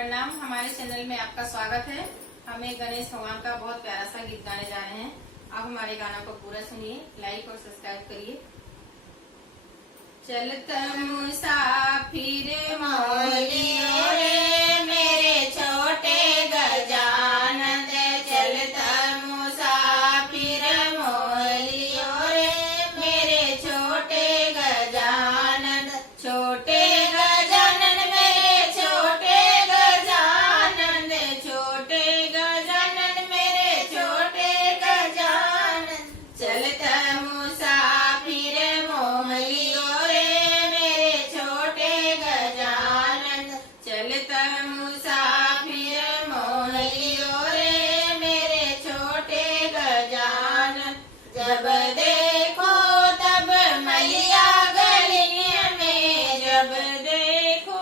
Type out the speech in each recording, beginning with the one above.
प्रणाम। हमारे चैनल में आपका स्वागत है। हम एक गणेश भगवान का बहुत प्यारा सा गीत गाने जा रहे हैं। आप हमारे गाना को पूरा सुनिए, लाइक और सब्सक्राइब करिए। चलत मुसाफिर मौलियो रे मेरे छोटे गजानन, चलत मुसाफिर मौलियो रे मेरे छोटे गजानन, छोटे गजानन मेरे छोटे गजानन, छोटे गजानन मेरे छोटे गजानन, चलत मुसाफिर मोहलियो मुसाफिर मोहलियो रे मेरे छोटे गजानन, जब देखो तब मलिया गली में, जब देखो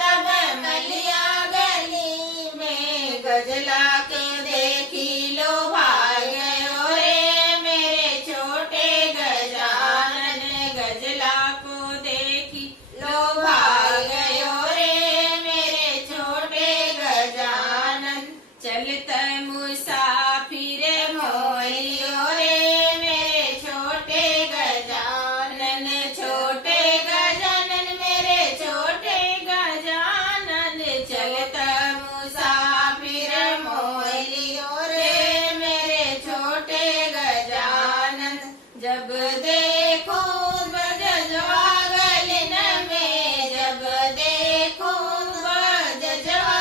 तब मलिया गली में, गजला के देखी लो भाग गयो रे मेरे छोटे गजानन, गजला को देखी लो भाग गयो चलत मुसाफिर मोहलियो रे मेरे छोटे गजानन, छोटे गजानन मेरे छोटे गजानन, चलत मुसाफिर मोहलियो रे मेरे छोटे गजानन, जब देखो बजवा गलन में, जब देखो बजवा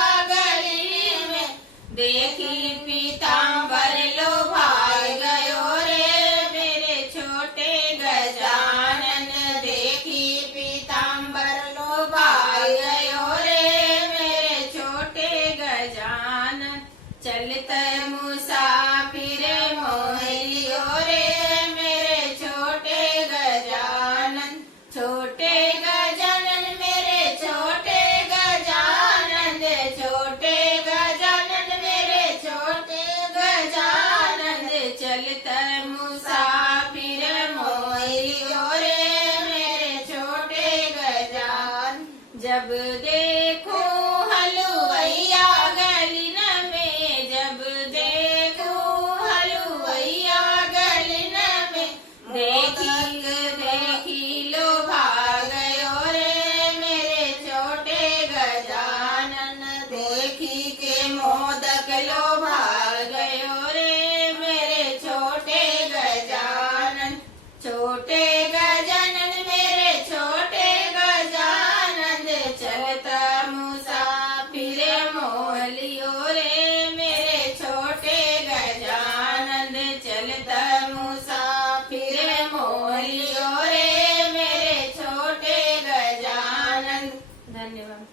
देखी पीताम्बर लो भाग गयो रे मेरे छोटे गजानन, देखी पीताम्बर लो भाग गयो रे मेरे छोटे गजानन, चलत मुसाफिर मोहलियो रे मेरे छोटे गजानन, छोटे गजानन मेरे छोटे गजानन, छोटे चलत मुसाफिर मोहलियो रे मेरे छोटे गजानन, जब देखो हलवैया गलिन में, जब देखो हलवैया गलिन में, देखी लो भाग गयो रे मेरे छोटे गजानन, देखी के मोदक लो भाग गयो रे छोटे गजानन, छोटे गजानन मेरे छोटे गजानन, चलत मुसाफिर मोहलियो रे मेरे छोटे गजानन, चलत मुसाफिर मोहलियो रे मेरे छोटे गजानन। धन्यवाद।